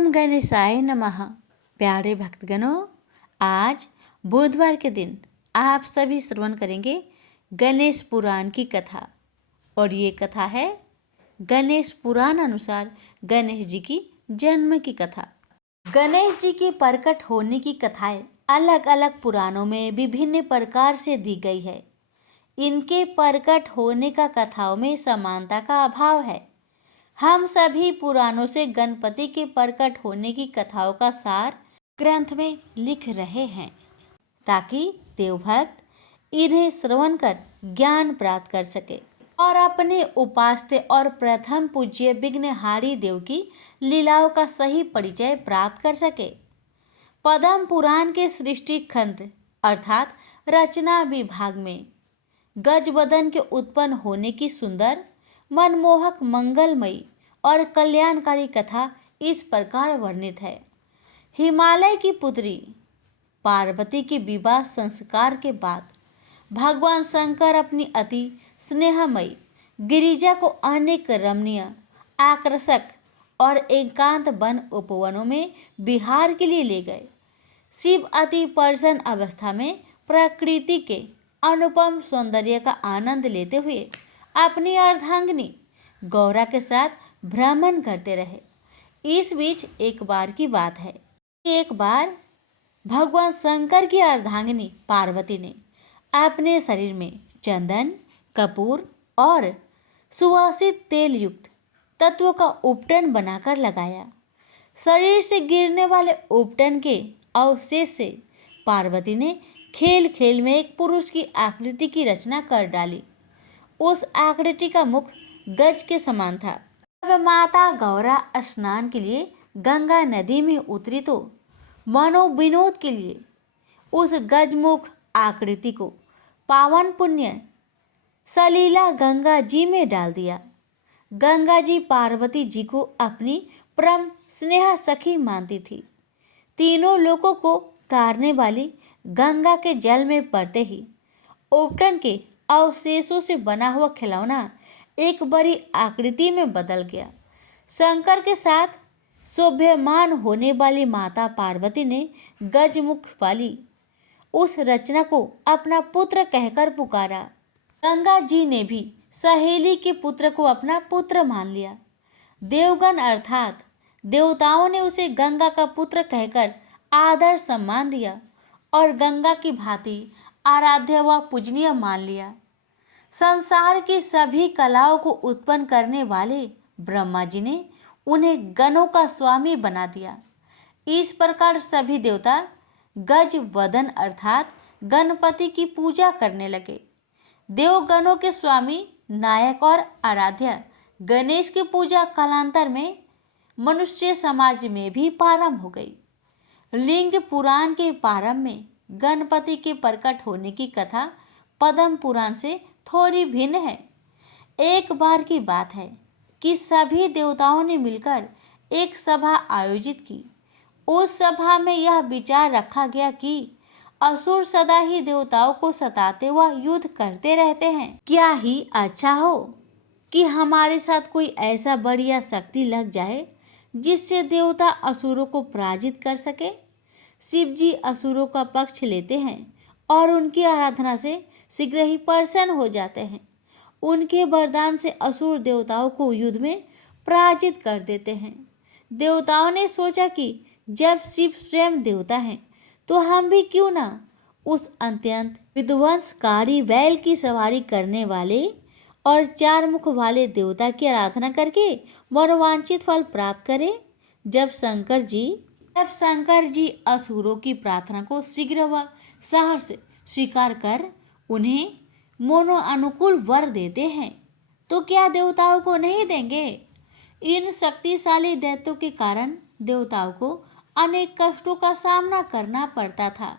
ओम गणेशाय नमः। प्यारे भक्तगणों, आज बुधवार के दिन आप सभी श्रवण करेंगे गणेश पुराण की कथा। और ये कथा है गणेश पुराण अनुसार गणेश जी की जन्म की कथा। गणेश जी के प्रकट होने की कथाएं अलग अलग पुराणों में विभिन्न प्रकार से दी गई है। इनके प्रकट होने का कथाओं में समानता का अभाव है। हम सभी पुराणों से गणपति के प्रकट होने की कथाओं का सार ग्रंथ में लिख रहे हैं, ताकि देवभक्त इन्हें श्रवण कर ज्ञान प्राप्त कर सके और अपने उपास्य और प्रथम पूज्य विघ्नहारी देव की लीलाओं का सही परिचय प्राप्त कर सके। पद्म पुराण के सृष्टि खंड अर्थात रचना विभाग में गजवदन के उत्पन्न होने की सुंदर, मनमोहक, मंगलमयी और कल्याणकारी कथा इस प्रकार वर्णित है। हिमालय की पुत्री पार्वती के विवाह संस्कार के बाद भगवान शंकर अपनी अति स्नेहमयी गिरिजा को अनेक रमणीय, आकर्षक और एकांत वन उपवनों में विहार के लिए ले गए। शिव अति प्रसन्न अवस्था में प्रकृति के अनुपम सौंदर्य का आनंद लेते हुए अपनी अर्धांगिनी गौरा के साथ भ्रमण करते रहे। इस बीच एक बार की बात है, एक बार भगवान शंकर की अर्धांगिनी पार्वती ने अपने शरीर में चंदन, कपूर और सुवासित तेल युक्त तत्वों का उपटन बनाकर लगाया। शरीर से गिरने वाले उपटन के अवशेष से पार्वती ने खेल खेल में एक पुरुष की आकृति की रचना कर डाली। उस आकृति का मुख गज के समान था। जब माता गौरा स्नान के लिए गंगा नदी में उतरी तो मनोविनोद के लिए उस गजमुख आकृति को पावन पुण्य सलीला गंगा जी में डाल दिया। गंगा जी पार्वती जी को अपनी परम स्नेह सखी मानती थी। तीनों लोगों को तारने वाली गंगा के जल में पड़ते ही उपटन के अवशेषों से बना हुआ खिलौना एक बड़ी आकृति में बदल गया। शंकर के साथ शोभ्यमान होने वाली माता पार्वती ने गजमुख वाली उस रचना को अपना पुत्र कहकर पुकारा। गंगा जी ने भी सहेली के पुत्र को अपना पुत्र मान लिया। देवगण अर्थात देवताओं ने उसे गंगा का पुत्र कहकर आदर सम्मान दिया और गंगा की भांति आराध्य व पूजनीय मान लिया। संसार की सभी कलाओं को उत्पन्न करने वाले ब्रह्मा जी ने उन्हें गणों का स्वामी बना दिया। इस प्रकार सभी देवता गज वदन अर्थात गणपति की पूजा करने लगे। देवगणों के स्वामी, नायक और आराध्य गणेश की पूजा कालांतर में मनुष्य समाज में भी प्रारंभ हो गई। लिंग पुराण के प्रारंभ में गणपति के प्रकट होने की कथा पद्म पुराण से थोड़ी भिन्न है। एक बार की बात है कि सभी देवताओं ने मिलकर एक सभा आयोजित की। उस सभा में यह विचार रखा गया कि असुर सदा ही देवताओं को सताते व युद्ध करते रहते हैं। क्या ही अच्छा हो कि हमारे साथ कोई ऐसा बढ़िया शक्ति लग जाए जिससे देवता असुरों को पराजित कर सके। शिव जी असुरों का पक्ष लेते हैं और उनकी आराधना से शीघ्र ही प्रसन्न हो जाते हैं। उनके वरदान से असुर देवताओं को युद्ध में पराजित कर देते हैं। देवताओं ने सोचा कि जब शिव स्वयं देवता हैं तो हम भी क्यों ना उस अत्यंत विध्वंसकारी बैल की सवारी करने वाले और चार मुख वाले देवता की आराधना करके मनोवांछित फल प्राप्त करें। जब शंकर जी असुरों की प्रार्थना को शीघ्र व सहर्ष स्वीकार कर उन्हें मोनो अनुकूल वर देते हैं, तो क्या देवताओं को नहीं देंगे। इन शक्तिशाली दैत्यों के कारण देवताओं को अनेक कष्टों का सामना करना पड़ता था।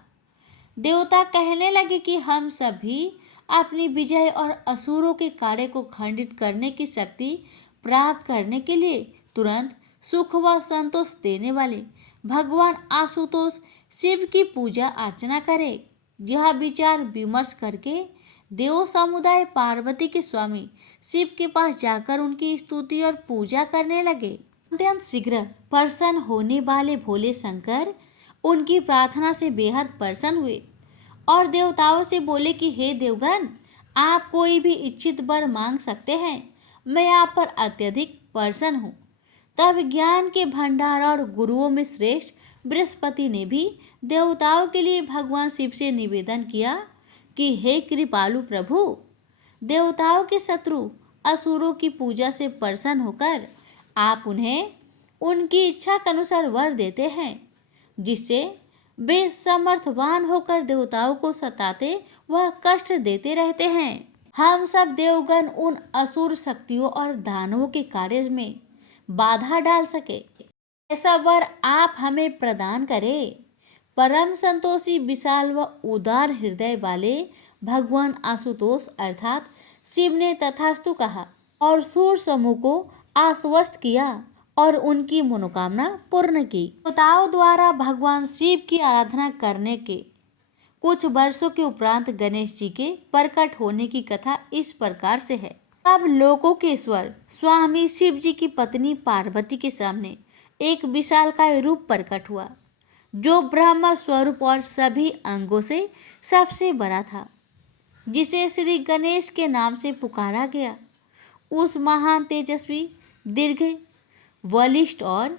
देवता कहने लगे कि हम सभी अपनी विजय और असुरों के कार्य को खंडित करने की शक्ति प्राप्त करने के लिए तुरंत सुख व संतोष देने वाले भगवान आशुतोष शिव की पूजा अर्चना करें। यह विचार विमर्श करके देव समुदाय पार्वती के स्वामी शिव के पास जाकर उनकी स्तुति और पूजा करने लगे। अत्यंत शीघ्र प्रसन्न होने वाले भोले शंकर उनकी प्रार्थना से बेहद प्रसन्न हुए और देवताओं से बोले कि हे देवगण, आप कोई भी इच्छित वर मांग सकते हैं, मैं आप पर अत्यधिक प्रसन्न हूँ। तब ज्ञान के भंडार और गुरुओं में श्रेष्ठ बृहस्पति ने भी देवताओं के लिए भगवान शिव से निवेदन किया कि हे कृपालु प्रभु, देवताओं के शत्रु असुरों की पूजा से प्रसन्न होकर आप उन्हें उनकी इच्छा के अनुसार वर देते हैं, जिससे वे समर्थवान होकर देवताओं को सताते व कष्ट देते रहते हैं। हम सब देवगण उन असुर शक्तियों और दानवों के कार्य में बाधा डाल सके, ऐसा वर आप हमें प्रदान करें। परम संतोषी विशाल व उदार हृदय वाले भगवान आशुतोष अर्थात शिव ने तथास्तु कहा और सूर समूह को आश्वस्त किया और उनकी मनोकामना पूर्ण की। देवताओं द्वारा भगवान शिव की आराधना करने के कुछ वर्षों के उपरांत गणेश जी के प्रकट होने की कथा इस प्रकार से है। तब लोकों के ईश्वर स्वामी शिव जी की पत्नी पार्वती के सामने एक विशालकाय रूप प्रकट हुआ, जो ब्रह्मा स्वरूप और सभी अंगों से सबसे बड़ा था, जिसे श्री गणेश के नाम से पुकारा गया। उस महान तेजस्वी, दीर्घ, बलिष्ठ और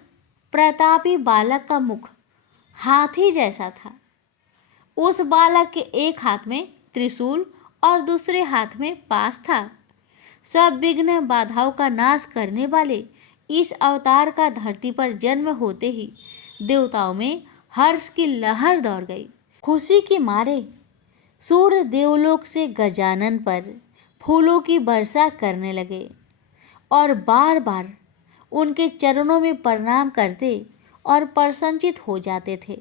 प्रतापी बालक का मुख हाथी जैसा था। उस बालक के एक हाथ में त्रिशूल और दूसरे हाथ में पास था। सब विघ्न बाधाओं का नाश करने वाले इस अवतार का धरती पर जन्म होते ही देवताओं में हर्ष की लहर दौड़ गई। खुशी के मारे सूर्य देवलोक से गजानन पर फूलों की वर्षा करने लगे और बार बार उनके चरणों में प्रणाम करते और प्रसन्नचित हो जाते थे।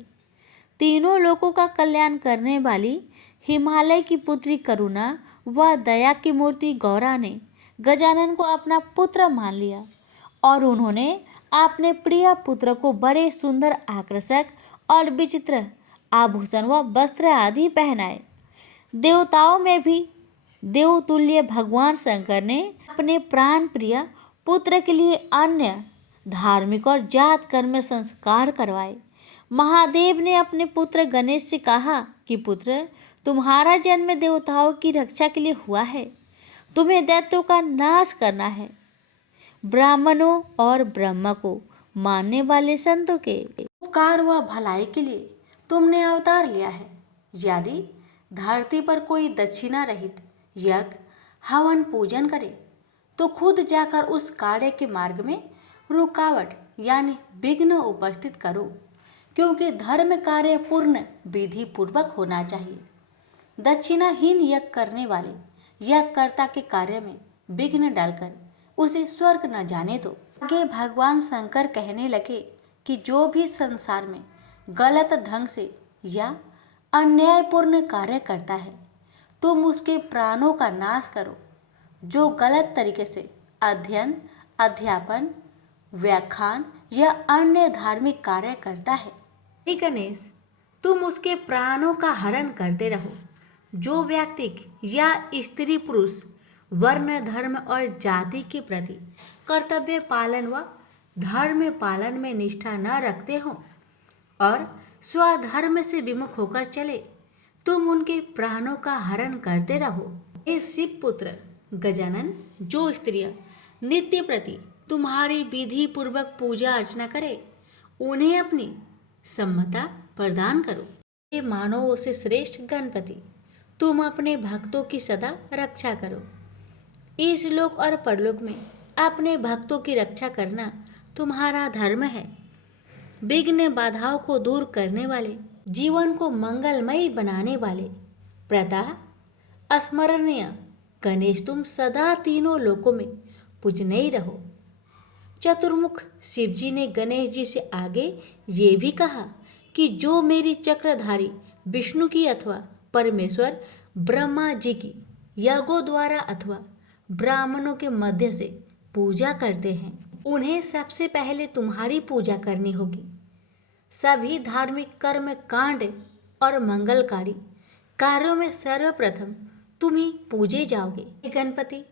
तीनों लोकों का कल्याण करने वाली हिमालय की पुत्री करुणा व दया की मूर्ति गौरा ने गजानन को अपना पुत्र मान लिया और उन्होंने अपने प्रिय पुत्र को बड़े सुंदर, आकर्षक और विचित्र आभूषण व वस्त्र आदि पहनाए। देवताओं में भी देवतुल्य भगवान शंकर ने अपने प्राण प्रिय पुत्र के लिए अन्य धार्मिक और जात कर्म संस्कार करवाए। महादेव ने अपने पुत्र गणेश से कहा कि पुत्र, तुम्हारा जन्म देवताओं की रक्षा के लिए हुआ है। तुम्हें दैत्यों का नाश करना है। ब्राह्मणों और ब्रह्मा को मानने वाले संतों के उपकार व भलाई के लिए तुमने अवतार लिया है। यदि धरती पर कोई दक्षिणा रहित यज्ञ, हवन, पूजन करे तो खुद जाकर उस कार्य के मार्ग में रुकावट यानी विघ्न उपस्थित करो, क्योंकि धर्म कार्य पूर्ण विधि पूर्वक होना चाहिए। दक्षिणाहीन यज्ञ करने वाले यज्ञकर्ता के कार्य में विघ्न डालकर उसे स्वर्ग न जाने दो। आगे भगवान शंकर कहने लगे कि जो भी संसार में गलत ढंग से या अन्यायपूर्ण कार्य करता है, तुम उसके प्राणों का नाश करो। जो गलत तरीके से अध्ययन, अध्यापन, व्याख्यान या अन्य धार्मिक कार्य करता है, हे गणेश, तुम उसके प्राणों का हरण करते रहो। जो व्यक्ति या स्त्री पुरुष वर्ण, धर्म और जाति के प्रति कर्तव्य पालन व धर्म पालन में निष्ठा न रखते हो और स्वधर्म से विमुख होकर चले, तुम उनके प्राणों का हरण करते रहो। हे शिव पुत्र गजानन, जो स्त्रियां नित्य प्रति तुम्हारी विधि पूर्वक पूजा अर्चना करे, उन्हें अपनी सम्मता प्रदान करो। हे मानवों से श्रेष्ठ गणपति, तुम अपने भक्तों की सदा रक्षा करो। इस लोक और परलोक में अपने भक्तों की रक्षा करना तुम्हारा धर्म है। विघ्न बाधाओं को दूर करने वाले, जीवन को मंगलमय बनाने वाले, प्रदा स्मरणीय गणेश, तुम सदा तीनों लोकों में पूजनीय रहो। चतुर्मुख शिव जी ने गणेश जी से आगे ये भी कहा कि जो मेरी चक्रधारी विष्णु की अथवा परमेश्वर ब्रह्मा जी की यागों द्वारा अथवा ब्राह्मणों के मध्य से पूजा करते हैं, उन्हें सबसे पहले तुम्हारी पूजा करनी होगी। सभी धार्मिक कर्म कांड और मंगलकारी कार्यों में सर्वप्रथम तुम ही पूजे जाओगे। गणपति,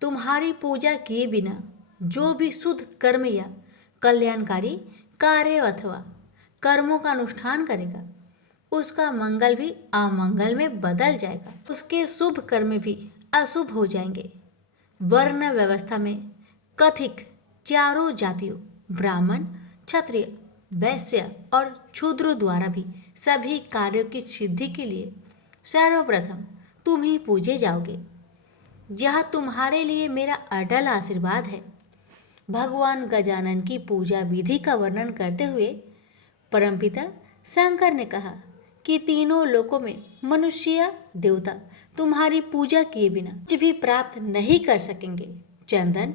तुम्हारी पूजा किए बिना जो भी शुद्ध कर्म या कल्याणकारी कार्य अथवा कर्मों का अनुष्ठान करेगा, उसका मंगल भी अमंगल में बदल जाएगा, उसके शुभ कर्म भी अशुभ हो जाएंगे। वर्ण व्यवस्था में कथिक चारों जातियों ब्राह्मण, क्षत्रिय, वैश्य और शूद्रों द्वारा भी सभी कार्यों की सिद्धि के लिए सर्वप्रथम तुम ही पूजे जाओगे। यह तुम्हारे लिए मेरा अटल आशीर्वाद है। भगवान गजानन की पूजा विधि का वर्णन करते हुए परमपिता शंकर ने कहा कि तीनों लोकों में मनुष्य या देवता तुम्हारी पूजा किए बिना कुछ भी प्राप्त नहीं कर सकेंगे। चंदन,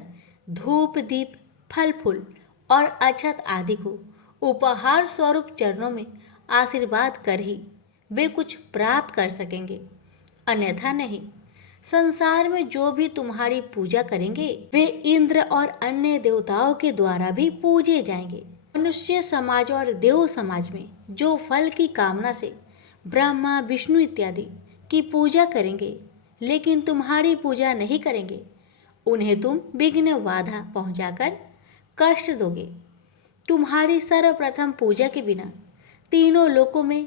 धूप, दीप, फल फूल और अक्षत आदि को उपहार स्वरूप चरणों में आशीर्वाद कर ही वे कुछ प्राप्त कर सकेंगे, अन्यथा नहीं। संसार में जो भी तुम्हारी पूजा करेंगे वे इंद्र और अन्य देवताओं के द्वारा भी पूजे जाएंगे। मनुष्य समाज और देव समाज में जो फल की कामना से ब्रह्मा, विष्णु इत्यादि की पूजा करेंगे लेकिन तुम्हारी पूजा नहीं करेंगे, उन्हें तुम विघ्न बाधा पहुंचाकर कष्ट दोगे। तुम्हारी सर्वप्रथम पूजा के बिना तीनों लोकों में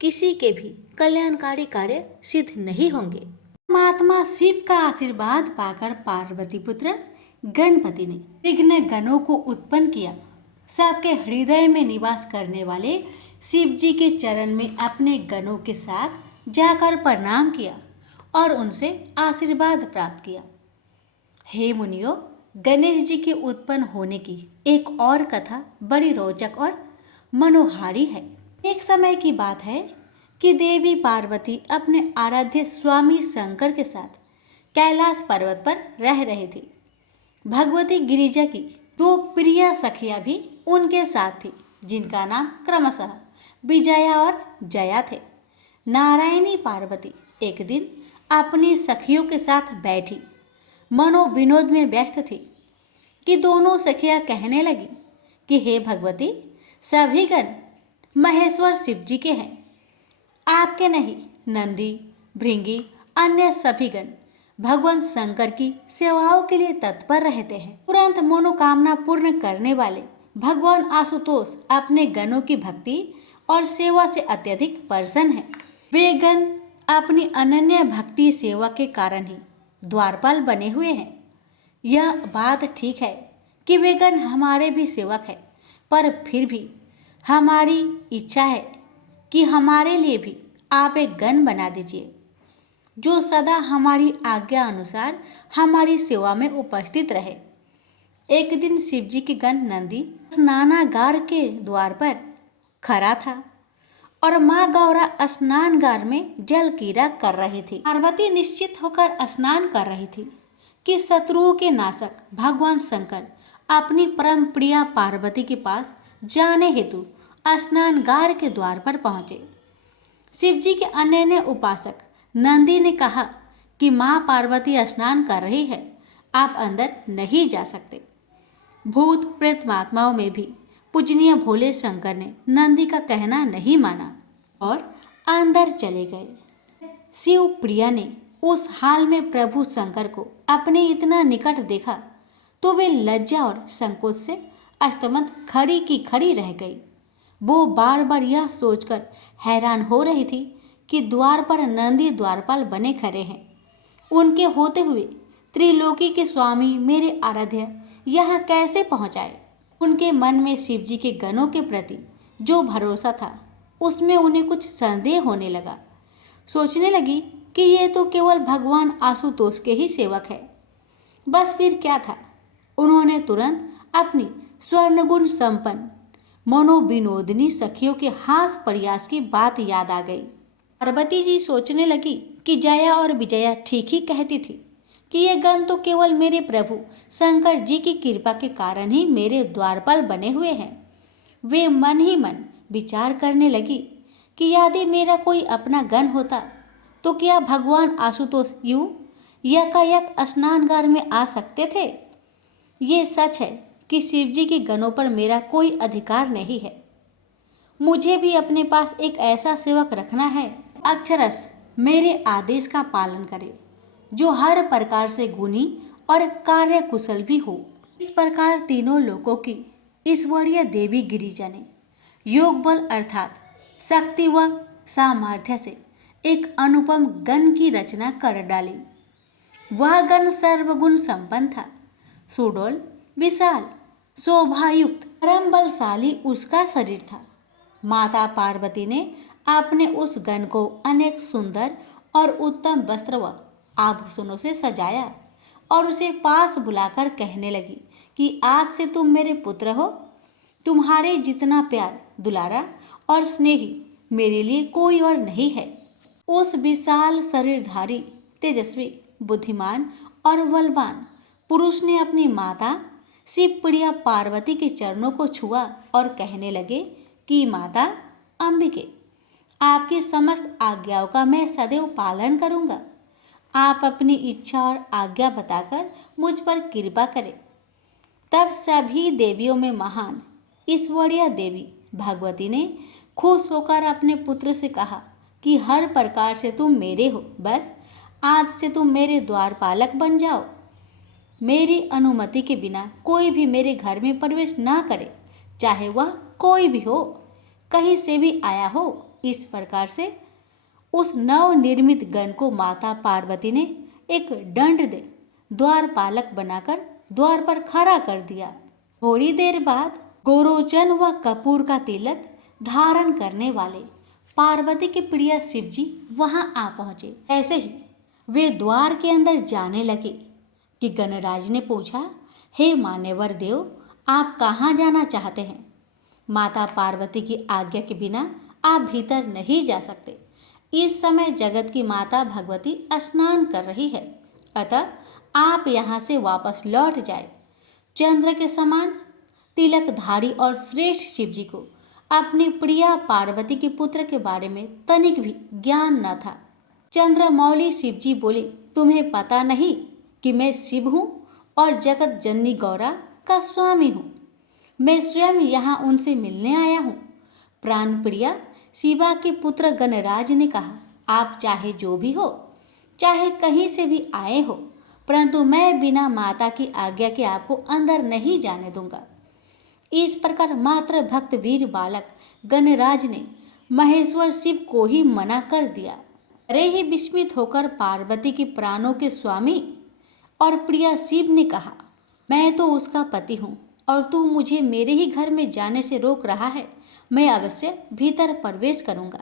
किसी के भी कल्याणकारी कार्य सिद्ध नहीं होंगे। महात्मा शिव का आशीर्वाद पाकर पार्वती पुत्र गणपति ने विघ्न गणों को उत्पन्न किया। सबके हृदय में निवास करने वाले शिव जी के चरण में अपने गणों के साथ जाकर प्रणाम किया और उनसे आशीर्वाद प्राप्त किया। हे मुनियों, गणेश जी के उत्पन्न होने की एक और कथा बड़ी रोचक और मनोहारी है। एक समय की बात है कि देवी पार्वती अपने आराध्य स्वामी शंकर के साथ कैलाश पर्वत पर रह रही थी। भगवती गिरिजा की दो प्रिय सखियां भी उनके साथ थी, जिनका नाम क्रमशः विजया और जया थे। नारायणी पार्वती एक दिन अपनी सखियों के साथ बैठी मनोविनोद में व्यस्त थी कि दोनों सखियां कहने लगी कि हे भगवती, सभी गण महेश्वर शिव जी के हैं, आपके नहीं। नंदी, भृंगी, अन्य सभी गण भगवान शंकर की सेवाओं के लिए तत्पर रहते हैं। तुरंत मनोकामना पूर्ण करने वाले भगवान आशुतोष अपने गणों की भक्ति और सेवा से अत्यधिक प्रसन्न हैं। वे गण अपनी अनन्य भक्ति सेवा के कारण ही द्वारपाल बने हुए हैं। यह बात ठीक है कि वे गण हमारे भी सेवक हैं, पर फिर भी हमारी इच्छा है कि हमारे लिए भी आप एक गण बना दीजिए जो सदा हमारी आज्ञा अनुसार हमारी सेवा में उपस्थित रहे। एक दिन शिव जी के गण नंदी स्नानागार के द्वार पर खड़ा था और माँ गौरा स्नानगार में जल क्रीड़ा कर रही थी। पार्वती निश्चित होकर स्नान कर रही थी कि शत्रुओं के नाशक भगवान शंकर अपनी परम प्रिया पार्वती के पास जाने हेतु स्नानगार के द्वार पर पहुंचे। शिव जी के अनन्य उपासक नंदी ने कहा कि माँ पार्वती स्नान कर रही है, आप अंदर नहीं जा सकते। भूत प्रेत महात्माओं में भी पूजनीय भोले शंकर ने नंदी का कहना नहीं माना और अंदर चले गए। शिव प्रिया ने उस हाल में प्रभु शंकर को अपने इतना निकट देखा तो वे लज्जा और संकोच से अस्तमत खड़ी की खड़ी रह गई। वो बार बार यह सोचकर हैरान हो रही थी कि द्वार पर नंदी द्वारपाल बने खड़े हैं। उनके होते हुए त्रिलोकी के स्वामी मेरे आराध्य यहाँ कैसे पहुँचाए। उनके मन में शिव जी के गणों के प्रति जो भरोसा था उसमें उन्हें कुछ संदेह होने लगा। सोचने लगी कि ये तो केवल भगवान आशुतोष के ही सेवक है। बस फिर क्या था, उन्होंने तुरंत अपनी स्वर्णगुण संपन्न मनोविनोदिनी सखियों के हास प्रयास की बात याद आ गई। पार्वती जी सोचने लगी कि जया और विजया ठीक ही कहती थी कि ये गण तो केवल मेरे प्रभु शंकर जी की कृपा के कारण ही मेरे द्वारपाल बने हुए हैं। वे मन ही मन विचार करने लगी कि यदि मेरा कोई अपना गण होता तो क्या भगवान आशुतोष यूं यकायक स्नानगार में आ सकते थे। ये सच है कि शिव जी के गणों पर मेरा कोई अधिकार नहीं है। मुझे भी अपने पास एक ऐसा सेवक रखना है अक्षरश मेरे आदेश का पालन करे, जो हर प्रकार से गुणी और कार्य कुशल भी हो। इस प्रकार तीनों लोकों की ईश्वरीय देवी गिरिजा ने योग बल अर्थात शक्ति व सामर्थ्य से एक अनुपम गण की रचना कर डाली। वह गण सर्वगुण संपन्न था, सुडौल, विशाल, शोभायुक्त, परम बलशाली उसका शरीर था। माता पार्वती ने अपने उस गण को अनेक सुंदर और उत्तम वस्त्र व आभूषणों से सजाया और उसे पास बुलाकर कहने लगी कि आज से तुम मेरे पुत्र हो। तुम्हारे जितना प्यार, दुलारा और स्नेही मेरे लिए कोई और नहीं है। उस विशाल शरीरधारी, तेजस्वी, बुद्धिमान और बलवान पुरुष ने अपनी माता शिवप्रिया पार्वती के चरणों को छुआ और कहने लगे कि माता अंबिके, आपकी समस्त आज्ञाओं का मैं सदैव पालन करूंगा। आप अपनी इच्छा और आज्ञा बताकर मुझ पर कृपा करें। तब सभी देवियों में महान ईश्वरीय देवी भगवती ने खुश होकर अपने पुत्र से कहा कि हर प्रकार से तुम मेरे हो, बस आज से तुम मेरे द्वारपालक बन जाओ। मेरी अनुमति के बिना कोई भी मेरे घर में प्रवेश ना करे, चाहे वह कोई भी हो, कहीं से भी आया हो। इस प्रकार से उस नवनिर्मित गण को माता पार्वती ने एक दंड दे द्वारपालक बनाकर द्वार पर खड़ा कर दिया। थोड़ी देर बाद गोरोचन व कपूर का तिलक धारण करने वाले पार्वती के प्रिय शिव जी वहां आ पहुंचे। ऐसे ही वे द्वार के अंदर जाने लगे कि गणराज ने पूछा, हे मान्यवर देव, आप कहाँ जाना चाहते हैं? माता पार्वती की आज्ञा के बिना आप भीतर नहीं जा सकते। इस समय जगत की माता भगवती स्नान कर रही है, अतः आप यहाँ से वापस लौट जाए। चंद्र के समान तिलकधारी और श्रेष्ठ शिव जी को अपनी प्रिया पार्वती के पुत्र के बारे में तनिक भी ज्ञान न था। चंद्रमौली शिव जी बोले, तुम्हें पता नहीं कि मैं शिव हूँ और जगत जननी गौरा का स्वामी हूँ। मैं स्वयं यहाँ उनसे मिलने आया हूँ। प्राण प्रिया शिवा के पुत्र गणराज ने कहा, आप चाहे जो भी हो, चाहे कहीं से भी आए हो, परंतु मैं बिना माता की आज्ञा के आपको अंदर नहीं जाने दूंगा। इस प्रकार मात्र भक्त वीर बालक गणराज ने महेश्वर शिव को ही मना कर दिया। अरे ही विस्मित होकर पार्वती के प्राणों के स्वामी और प्रिया शिव ने कहा, मैं तो उसका पति हूँ और तू मुझे मेरे ही घर में जाने से रोक रहा है। मैं अवश्य भीतर प्रवेश करूंगा।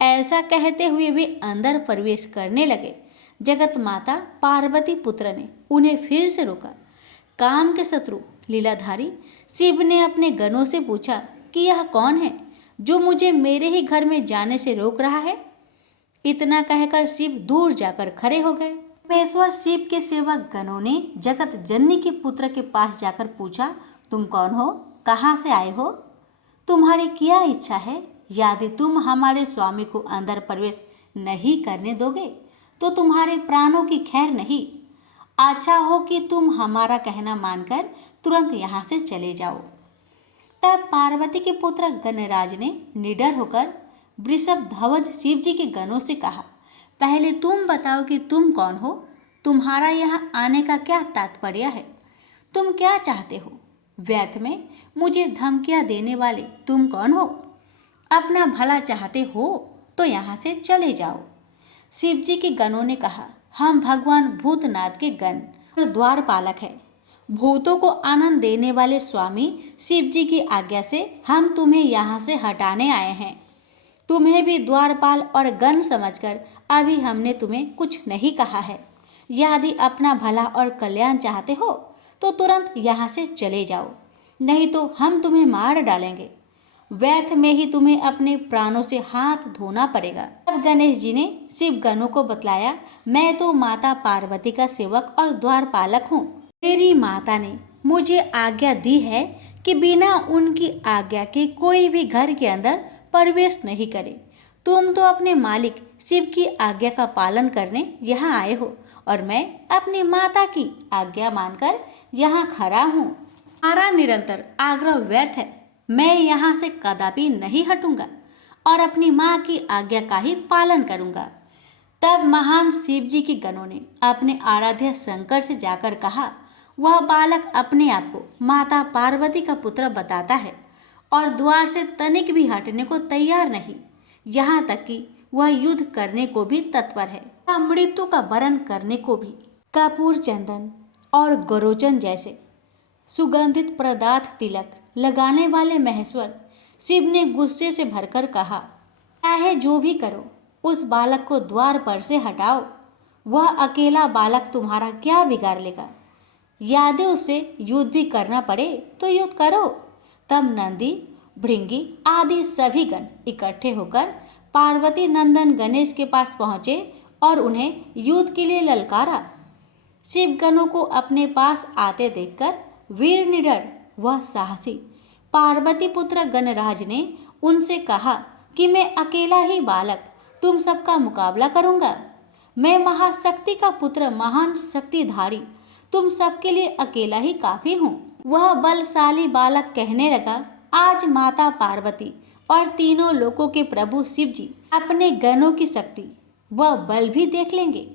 ऐसा कहते हुए वे अंदर प्रवेश करने लगे। जगत माता पार्वती पुत्र ने उन्हें फिर से रोका। काम के शत्रु लीलाधारी शिव ने अपने गणों से पूछा कि यह कौन है जो मुझे मेरे ही घर में जाने से रोक रहा है? इतना कहकर शिव दूर जाकर खड़े हो गए। परमेश्वर शिव के सेवक गणों ने जगत जननी के पुत्र के पास जाकर पूछा, तुम कौन हो? कहाँ से आए हो? तुम्हारी क्या इच्छा है? यदि तुम हमारे स्वामी को अंदर प्रवेश नहीं करने दोगे तो तुम्हारे प्राणों की खैर नहीं। अच्छा हो कि तुम हमारा कहना मानकर तुरंत यहाँ से चले जाओ। तब पार्वती के पुत्र गणराज ने निडर होकर वृषभ ध्वज शिव जी के गणों से कहा, पहले तुम बताओ कि तुम कौन हो? तुम्हारा यहाँ आने का क्या तात्पर्य है? तुम क्या चाहते हो? व्यर्थ में मुझे धमकियां देने वाले तुम कौन हो? अपना भला चाहते हो तो यहाँ से चले जाओ। शिव जी के गणों ने कहा, हम भगवान भूतनाथ के गण और द्वारपालक हैं। भूतों को आनंद देने वाले स्वामी शिव जी की आज्ञा से हम तुम्हें यहाँ से हटाने आए हैं। तुम्हें भी द्वारपाल और गण समझकर अभी हमने तुम्हें कुछ नहीं कहा है। यदि अपना भला और कल्याण चाहते हो तो तुरंत यहाँ से चले जाओ, नहीं तो हम तुम्हें मार डालेंगे। व्यर्थ में ही तुम्हें अपने प्राणों से हाथ धोना पड़ेगा। तब गणेश जी ने शिव गणों को बतलाया, मैं तो माता पार्वती का सेवक और द्वारपालक हूँ। मेरी माता ने मुझे आज्ञा दी है कि बिना उनकी आज्ञा के कोई भी घर के अंदर प्रवेश नहीं करे। तुम तो अपने मालिक शिव की आज्ञा का पालन करने यहाँ आए हो और मैं अपनी माता की आज्ञा मानकर यहाँ खड़ा हूँ। हमारा निरंतर आग्रह व्यर्थ है। मैं यहाँ से कदापि नहीं हटूंगा और अपनी माँ की आज्ञा का ही पालन करूंगा। तब महान शिव जी के गणों ने अपने आराध्य शंकर से जाकर कहा, वह बालक अपने आप को माता पार्वती का पुत्र बताता है और द्वार से तनिक भी हटने को तैयार नहीं, यहाँ तक कि वह युद्ध करने को भी तत्पर है, मृत्यु का वरण करने को भी। कपूर, चंदन और गरोचन जैसे सुगंधित पदार्थ तिलक लगाने वाले महेश्वर शिव ने गुस्से से भरकर कहा, चाहे जो भी करो, उस बालक को द्वार पर से हटाओ। वह अकेला बालक तुम्हारा क्या बिगाड़ लेगा? यदि उससे युद्ध भी करना पड़े तो युद्ध करो। तब नंदी, भृंगी आदि सभी गण इकट्ठे होकर पार्वती नंदन गणेश के पास पहुंचे और उन्हें युद्ध के लिए ललकारा। शिव गणों को अपने पास आते देखकर वीर निडर व साहसी पार्वती पुत्र गणराज ने उनसे कहा कि मैं अकेला ही बालक तुम सबका मुकाबला करूंगा। मैं महाशक्ति का पुत्र, महान शक्तिधारी, तुम सबके लिए अकेला ही काफी हूँ। वह बलशाली बालक कहने लगा, आज माता पार्वती और तीनों लोकों के प्रभु शिव जी अपने गणों की शक्ति व बल भी देख लेंगे।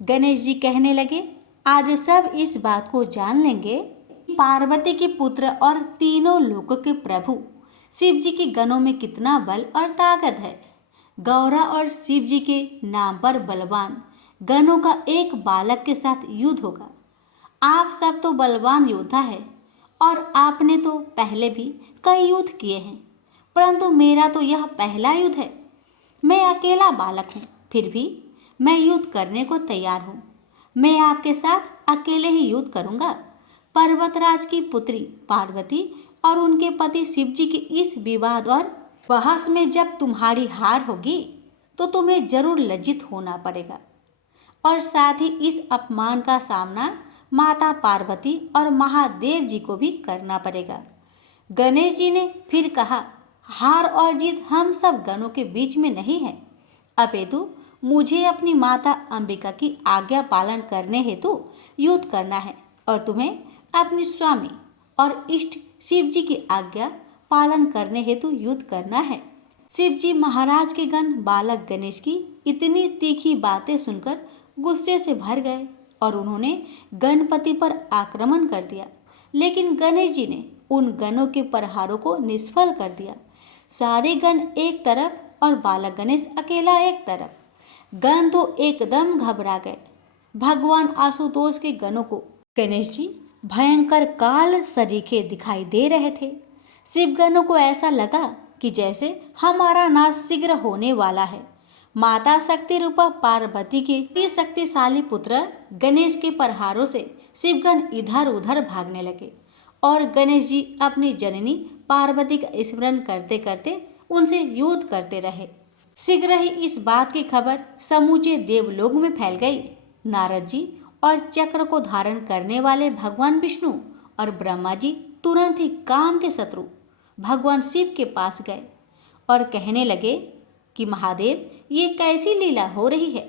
गणेश जी कहने लगे, आज सब इस बात को जान लेंगे कि पार्वती के पुत्र और तीनों लोकों के प्रभु शिव जी के गणों में कितना बल और ताकत है। गौरा और शिव जी के नाम पर बलवान गणों का एक बालक के साथ युद्ध होगा। आप सब तो बलवान योद्धा है और आपने तो पहले भी कई युद्ध किए हैं, परंतु मेरा तो यह पहला युद्ध है। मैं अकेला बालक हूँ, फिर भी मैं युद्ध करने को तैयार हूँ। मैं आपके साथ अकेले ही युद्ध करूँगा। पर्वतराज की पुत्री पार्वती और उनके पति शिव जी के इस विवाद और बहस में जब तुम्हारी हार होगी तो तुम्हें जरूर लज्जित होना पड़ेगा और साथ ही इस अपमान का सामना माता पार्वती और महादेव जी को भी करना पड़ेगा। गणेश जी ने फिर कहा, हार और जीत हम सब गणों के बीच में नहीं है, अपितु मुझे अपनी माता अंबिका की आज्ञा पालन करने हेतु युद्ध करना है और तुम्हें अपनी स्वामी और इष्ट शिव जी की आज्ञा पालन करने हेतु युद्ध करना है। शिव जी महाराज के गण बालक गणेश की इतनी तीखी बातें सुनकर गुस्से से भर गए और उन्होंने गणपति पर आक्रमण कर दिया, लेकिन गणेश जी ने उन गणों के प्रहारों को निष्फल कर दिया। सारे गण एक तरफ और बालक गणेश अकेला एक तरफ। गण तो एकदम घबरा गए। भगवान आशुतोष के गणों को गणेश जी भयंकर काल सरीखे दिखाई दे रहे थे। शिव गणों को ऐसा लगा कि जैसे हमारा नाश शीघ्र होने वाला है। माता शक्ति रूपा पार्वती के अति शक्तिशाली पुत्र गणेश के प्रहारों से शिवगण इधर उधर भागने लगे और गणेश जी अपनी जननी पार्वती का स्मरण करते करते उनसे युद्ध करते रहे। शीघ्र ही इस बात की खबर समूचे देवलोक में फैल गई। नारद जी और चक्र को धारण करने वाले भगवान विष्णु और ब्रह्मा जी तुरंत ही काम के शत्रु भगवान शिव के पास गए और कहने लगे कि महादेव, ये कैसी लीला हो रही है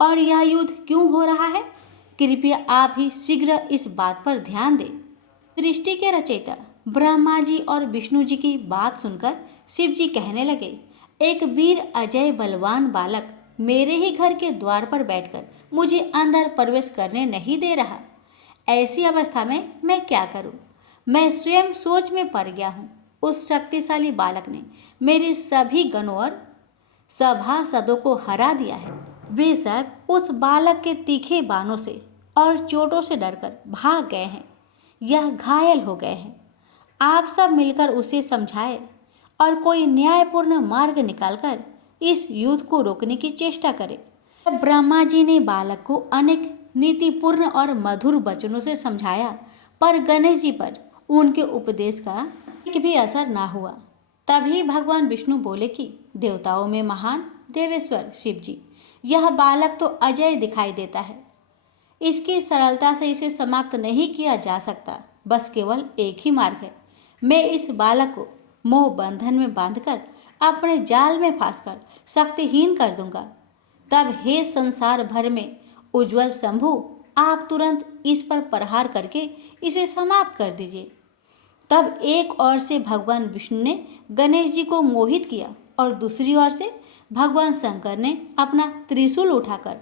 और यह युद्ध क्यों हो रहा है? कृपया आप ही शीघ्र इस बात पर ध्यान दें। सृष्टि के रचयिता ब्रह्मा जी और विष्णु जी की बात सुनकर शिव जी कहने लगे, एक वीर अजय बलवान बालक मेरे ही घर के द्वार पर बैठकर मुझे अंदर प्रवेश करने नहीं दे रहा। ऐसी अवस्था में मैं क्या करूं? मैं स्वयं सोच में पड़ गया हूं। उस शक्तिशाली बालक ने मेरे सभी गणों और सभासदों को हरा दिया है। वे सब उस बालक के तीखे बाणों से और चोटों से डरकर भाग गए हैं। यह घायल हो गए हैं। आप सब मिलकर उसे समझाए और कोई न्यायपूर्ण मार्ग निकालकर इस युद्ध को रोकने की चेष्टा करें। ब्रह्मा जी ने बालक को अनेक नीतिपूर्ण और मधुर वचनों से समझाया, पर गणेश जी पर उनके उपदेश का एक भी असर ना हुआ। तभी भगवान विष्णु बोले कि देवताओं में महान देवेश्वर शिव जी, यह बालक तो अजय दिखाई देता है। इसकी सरलता से इसे समाप्त नहीं किया जा सकता। बस केवल एक ही मार्ग है। मैं इस बालक को मोह बंधन में बांधकर अपने जाल में फांसकर शक्तिहीन कर दूंगा। तब हे संसार भर में उज्जवल शंभु, आप तुरंत इस पर प्रहार करके इसे समाप्त कर दीजिए। तब एक ओर से भगवान विष्णु ने गणेश जी को मोहित किया और दूसरी ओर से भगवान शंकर ने अपना त्रिशूल उठाकर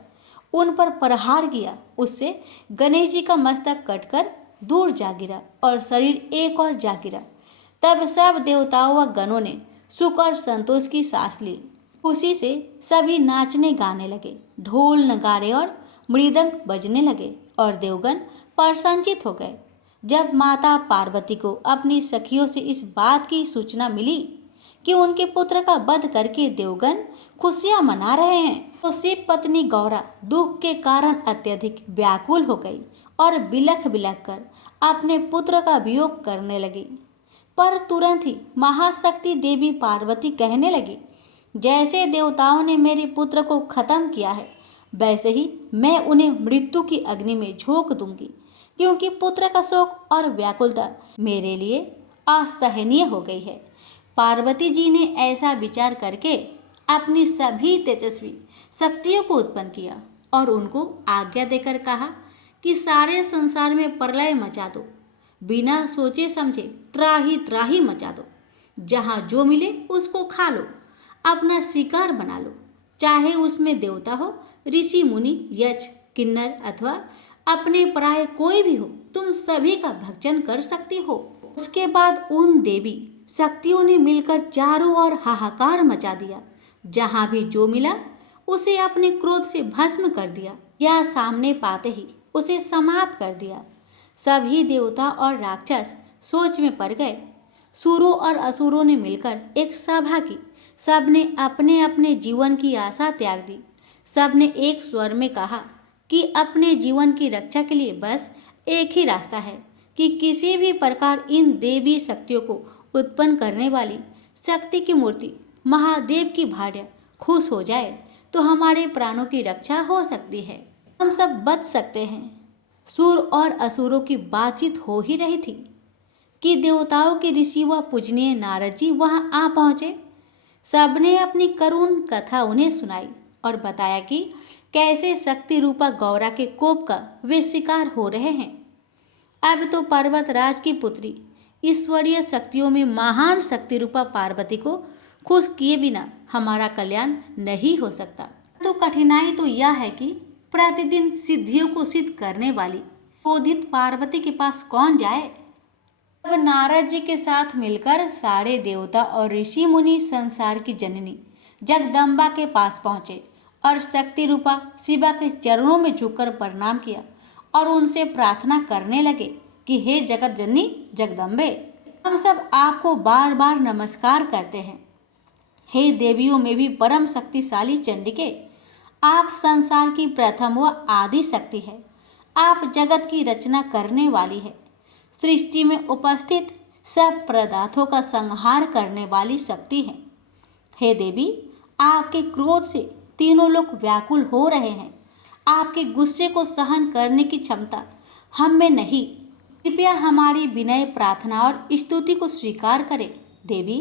उन पर प्रहार किया। उससे गणेश जी का मस्तक कटकर दूर जा गिरा और शरीर एक और जा गिरा। तब सब देवताओं व गणों ने सुख और संतोष की सांस ली। खुशी से सभी नाचने गाने लगे, ढोल नगाड़े और मृदंग बजने लगे और देवगण प्रसन्नचित हो गए। जब माता पार्वती को अपनी सखियों से इस बात की सूचना मिली कि उनके पुत्र का वध करके देवगण खुशियां मना रहे हैं, तो शिव पत्नी गौरा दुख के कारण अत्यधिक व्याकुल हो गई और बिलख बिलख कर अपने पुत्र का वियोग करने लगी। पर तुरंत ही महाशक्ति देवी पार्वती कहने लगी, जैसे देवताओं ने मेरे पुत्र को खत्म किया है, वैसे ही मैं उन्हें मृत्यु की अग्नि में झोंक दूंगी, क्योंकि पुत्र का शोक और व्याकुलता मेरे लिए असहनीय हो गई है। पार्वती जी ने ऐसा विचार करके अपनी सभी तेजस्वी शक्तियों को उत्पन्न किया और उनको आज्ञा देकर कहा कि सारे संसार में प्रलय मचा दो, बिना सोचे समझे त्राही त्राही मचा दो। जहाँ जो मिले उसको खा लो, अपना शिकार बना लो, चाहे उसमें देवता हो, ऋषि मुनि, यक्ष, किन्नर अथवा अपने पराये कोई भी हो, तुम सभी का भक्षण कर सकती हो। उसके बाद उन देवी शक्तियों ने मिलकर चारों ओर हाहाकार मचा दिया। जहाँ भी जो मिला उसे अपने क्रोध से भस्म कर दिया या सामने पाते ही उसे समाप्त कर दिया। सभी देवता और राक्षस सोच में पड़ गए। सुरों और असुरों ने मिलकर एक सभा की। सबने अपने अपने जीवन की आशा त्याग दी। सबने एक स्वर में कहा कि अपने जीवन की रक्षा के लिए बस एक ही रास्ता है कि किसी भी प्रकार इन देवी शक्तियों को उत्पन्न करने वाली शक्ति की मूर्ति महादेव की भार्या खुश हो जाए तो हमारे प्राणों की रक्षा हो सकती है, हम सब बच सकते हैं। सुर और असुरों की बातचीत हो ही रही थी कि देवताओं के ऋषि व पूजनीय नारद जी वहां आ पहुंचे। सबने अपनी करुण कथा उन्हें सुनाई और बताया कि कैसे शक्ति रूपा गौरा के कोप का वे शिकार हो रहे हैं। अब तो पर्वतराज की पुत्री ईश्वरीय शक्तियों में महान शक्ति रूपा पार्वती को खुश किए बिना हमारा कल्याण नहीं हो सकता। तो कठिनाई तो यह है कि प्रतिदिन सिद्धियों को सिद्ध करने वाली क्रोधित पार्वती के पास कौन जाए। तब नारद जी के साथ मिलकर सारे देवता और ऋषि मुनि संसार की जननी जगदम्बा के पास पहुंचे और शक्ति रूपा शिवा के चरणों में झुककर प्रणाम किया और उनसे प्रार्थना करने लगे कि हे जगत जननी जगदम्बे, हम सब आपको बार बार नमस्कार करते हैं। हे देवियों में भी परम शक्तिशाली चंडिके, आप संसार की प्रथम व आदि शक्ति है। आप जगत की रचना करने वाली है। सृष्टि में उपस्थित सब पदार्थों का संहार करने वाली शक्ति है। हे देवी, आपके क्रोध से तीनों लोग व्याकुल हो रहे हैं। आपके गुस्से को सहन करने की क्षमता हम में नहीं। कृपया हमारी विनय प्रार्थना और स्तुति को स्वीकार करें। देवी,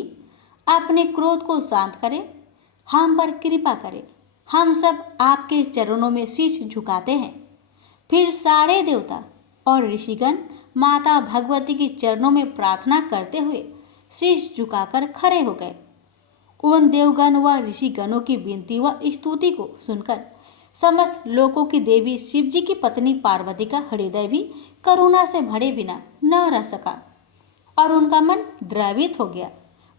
अपने क्रोध को शांत करें, हम पर कृपा करें। हम सब आपके चरणों में शीश झुकाते हैं। फिर सारे देवता और ऋषिगण माता भगवती के चरणों में प्रार्थना करते हुए शीश झुकाकर खड़े हो गए। उन देवगण व ऋषिगणों की विनती व स्तुति को सुनकर समस्त लोकों की देवी शिवजी की पत्नी पार्वती का हृदय भी करुणा से भरे बिना न रह सका और उनका मन द्रवित हो गया।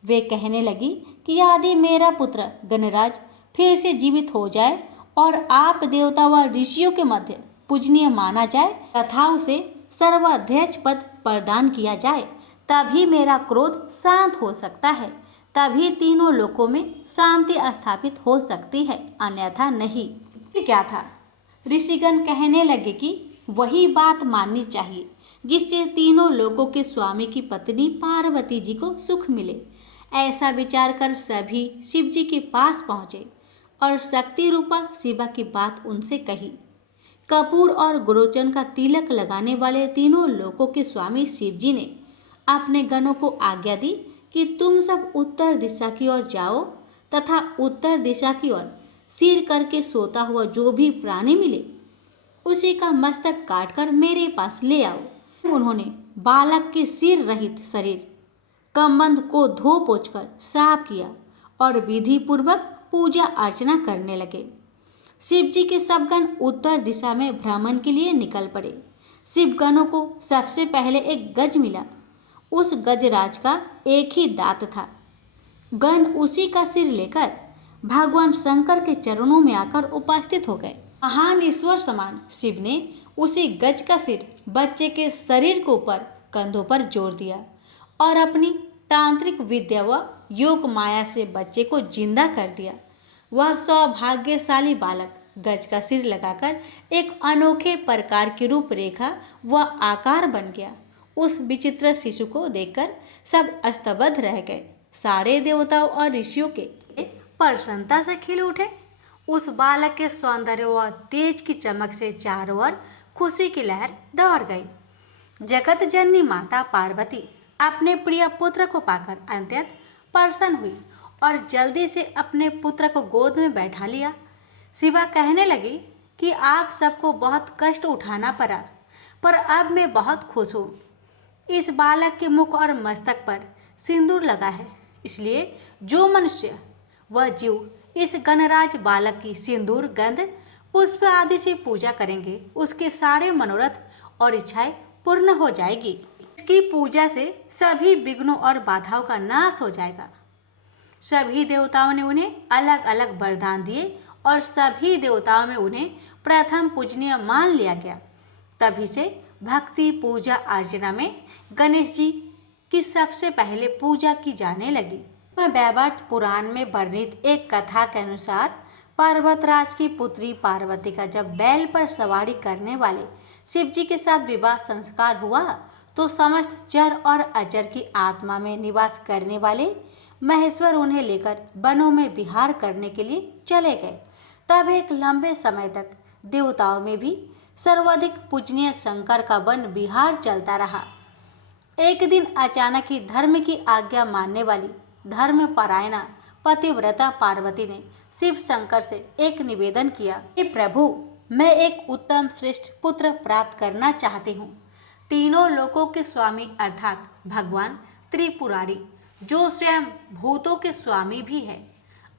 वे कहने लगी कि यदि मेरा पुत्र गणराज फिर से जीवित हो जाए और आप देवता व ऋषियों के मध्य पूजनीय माना जाए तथा उसे सर्वाध्यक्ष पद प्रदान किया जाए, तभी मेरा क्रोध शांत हो सकता है, तभी तीनों लोकों में शांति स्थापित हो सकती है, अन्यथा नहीं। फिर क्या था? ऋषिगण कहने लगे कि वही बात माननी चाहिए जिससे तीनों लोकों के स्वामी की पत्नी पार्वती जी को सुख मिले। ऐसा विचार कर सभी शिव जी के पास पहुँचे और शक्ति रूपा शिवा की बात उनसे कही। कपूर और गुरोचन का तिलक लगाने वाले तीनों लोकों के स्वामी शिव जी ने अपने गणों को आज्ञा दी कि तुम सब उत्तर दिशा की ओर जाओ तथा उत्तर दिशा की ओर सिर करके सोता हुआ जो भी प्राणी मिले उसी का मस्तक काटकर मेरे पास ले आओ। उन्होंने बालक के सिर रहित शरीर कमंद को धो पोंछकर साफ किया और विधि पूर्वक पूजा अर्चना करने लगे। शिव जी के सब गण उत्तर दिशा में भ्रमण के लिए निकल पड़े। शिवगणों को सबसे पहले एक गज मिला। उस गजराज का एक ही दांत था। गण उसी का सिर लेकर भगवान शंकर के चरणों में आकर उपस्थित हो गए। महान ईश्वर समान शिव ने उसी गज का सिर बच्चे के शरीर के ऊपर कंधों पर जोड़ दिया और अपनी तांत्रिक विद्या व योग माया से बच्चे को जिंदा कर दिया। वह सौभाग्यशाली बालक गज का सिर लगाकर एक अनोखे प्रकार की रूपरेखा व आकार बन गया। उस विचित्र शिशु को देखकर सब स्तब्ध रह गए। सारे देवताओं और ऋषियों के प्रसन्नता से खिल उठे। उस बालक के सौंदर्य व तेज की चमक से चारों ओर खुशी की लहर दौड़ गई। जगत जननी माता पार्वती अपने प्रिय पुत्र को पाकर अत्यंत प्रसन्न हुई और जल्दी से अपने पुत्र को गोद में बैठा लिया। शिवा कहने लगी कि आप सबको बहुत कष्ट उठाना पड़ा, पर अब मैं बहुत खुश हूँ। इस बालक के मुख और मस्तक पर सिंदूर लगा है, इसलिए जो मनुष्य व जीव इस गणराज बालक की सिंदूर, गंध, पुष्प आदि से पूजा करेंगे, उसके सारे मनोरथ और इच्छाएं पूर्ण हो जाएगी। इसकी पूजा से सभी विघ्नों और बाधाओं का नाश हो जाएगा। सभी देवताओं ने उन्हें अलग अलग वरदान दिए और सभी देवताओं में उन्हें प्रथम पूजनीय मान लिया गया। तभी से भक्ति, पूजा, अर्चना में गणेश जी की सबसे पहले पूजा की जाने लगी। वैवर्त पुराण में वर्णित एक कथा के अनुसार पर्वतराज की पुत्री पार्वती का जब बैल पर सवारी करने वाले शिव जी के साथ विवाह संस्कार हुआ तो समस्त चर और अचर की आत्मा में निवास करने वाले महेश्वर उन्हें लेकर वनों में विहार करने के लिए चले गए। तब एक लंबे समय तक देवताओं में भी सर्वाधिक पूजनीय शंकर का वन विहार चलता रहा। एक दिन अचानक ही धर्म की आज्ञा मानने वाली धर्मपरायणा पतिव्रता पार्वती ने शिव शंकर से एक निवेदन किया कि प्रभु, मैं एक उत्तम श्रेष्ठ पुत्र प्राप्त करना चाहती हूँ। तीनों लोकों के स्वामी अर्थात भगवान त्रिपुरारी, जो स्वयं भूतों के स्वामी भी है,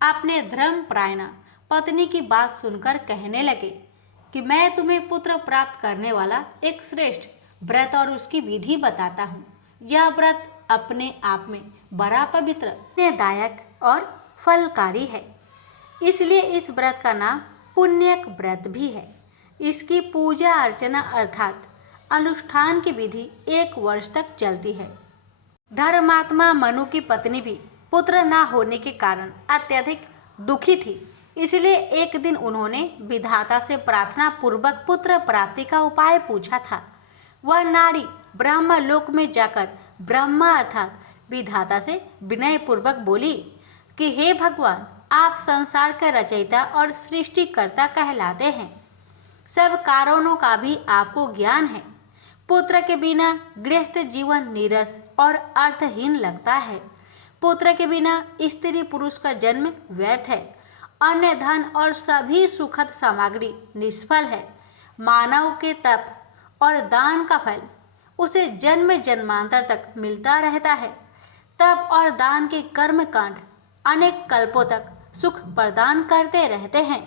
अपने धर्मपरायणा पत्नी की बात सुनकर कहने लगे कि मैं तुम्हें पुत्र प्राप्त करने वाला एक श्रेष्ठ व्रत और उसकी विधि बताता हूँ। यह व्रत अपने आप में बड़ा पवित्र, पुण्यदायक और फलकारी है, इसलिए इस व्रत का नाम पुण्यक व्रत भी है। इसकी पूजा अर्चना अर्थात अनुष्ठान की विधि 1 वर्ष तक चलती है। धर्मात्मा मनु की पत्नी भी पुत्र न होने के कारण अत्यधिक दुखी थी, इसलिए एक दिन उन्होंने विधाता से प्रार्थना पूर्वक पुत्र प्राप्ति का उपाय पूछा था। वह नारी ब्रह्म लोक में जाकर ब्रह्मा अर्थात विधाता से विनय पूर्वक बोली कि हे भगवान, आप संसार के रचयिता और सृष्टिकर्ता कहलाते हैं। सब कारणों का भी आपको ज्ञान है। पुत्र के बिना गृहस्थ जीवन नीरस और अर्थहीन लगता है। पुत्र के बिना स्त्री पुरुष का जन्म व्यर्थ है। अन्य धन और सभी सुखद सामग्री निष्फल है। मानव के तप और दान का फल उसे जन्म जन्मांतर तक मिलता रहता है। तप और दान के कर्म कांड अनेक कल्पों तक सुख प्रदान करते रहते हैं,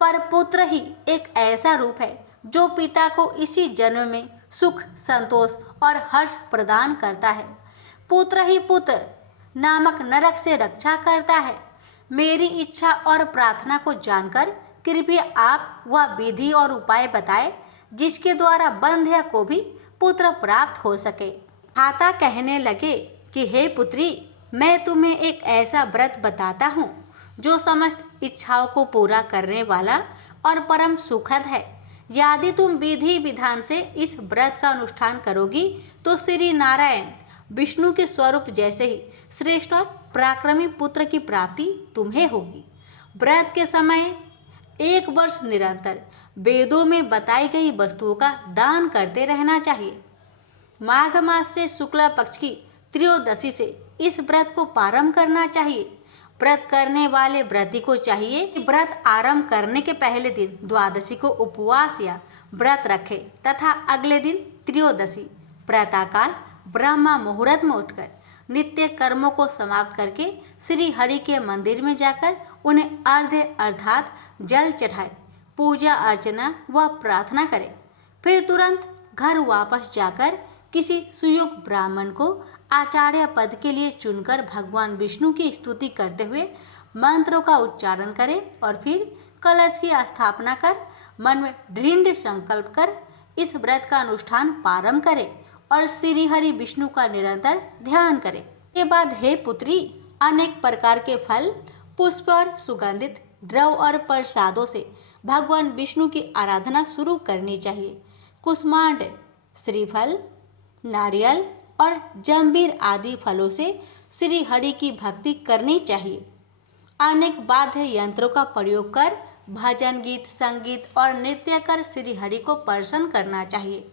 पर पुत्र ही एक ऐसा रूप है जो पिता को इसी जन्म में सुख, संतोष और हर्ष प्रदान करता है। पुत्र ही पुत्र नामक नरक से रक्षा करता है। मेरी इच्छा और प्रार्थना को जानकर कृपया आप वह विधि और उपाय बताएं जिसके द्वारा बंध्या को भी पुत्र प्राप्त हो सके। माता कहने लगे कि हे पुत्री, मैं तुम्हें एक ऐसा व्रत बताता हूँ जो समस्त इच्छाओं को पूरा करने वाला और परम सुखद है। यदि तुम विधि विधान से इस व्रत का अनुष्ठान करोगी तो श्री नारायण विष्णु के स्वरूप जैसे ही श्रेष्ठ और पराक्रमी पुत्र की प्राप्ति तुम्हें होगी। व्रत के समय 1 वर्ष निरंतर वेदों में बताई गई वस्तुओं का दान करते रहना चाहिए। माघ मास से शुक्ला पक्ष की त्रयोदशी से इस व्रत को प्रारंभ करना चाहिए। व्रत करने वाले व्रती को चाहिए कि व्रत आरंभ करने के पहले दिन द्वादशी को उपवास या व्रत रखे तथा अगले दिन त्रयोदशी प्रातःकाल ब्रह्म मुहूर्त में उठकर नित्य कर्मों को समाप्त करके श्री हरि के मंदिर में जाकर उन्हें अर्घ्य अर्थात जल चढ़ाए, पूजा अर्चना व प्रार्थना करें। फिर तुरंत घर वापस जाकर किसी सुयोग्य ब्राह्मण को आचार्य पद के लिए चुनकर भगवान विष्णु की स्तुति करते हुए मंत्रों का उच्चारण करें और फिर कलश की स्थापना कर मन में दृढ़ संकल्प कर इस व्रत का अनुष्ठान प्रारंभ करें और श्री हरि विष्णु का निरंतर ध्यान करें। के बाद हे पुत्री, अनेक प्रकार के फल, पुष्प और सुगंधित द्रव और प्रसादों से भगवान विष्णु की आराधना शुरू करनी चाहिए। कुष्मांड, श्रीफल, नारियल और जंबीर आदि फलों से श्री हरि की भक्ति करनी चाहिए। अनेक वाद्य यंत्रों का प्रयोग कर भजन गीत, संगीत और नृत्य कर श्री हरि को प्रसन्न करना चाहिए।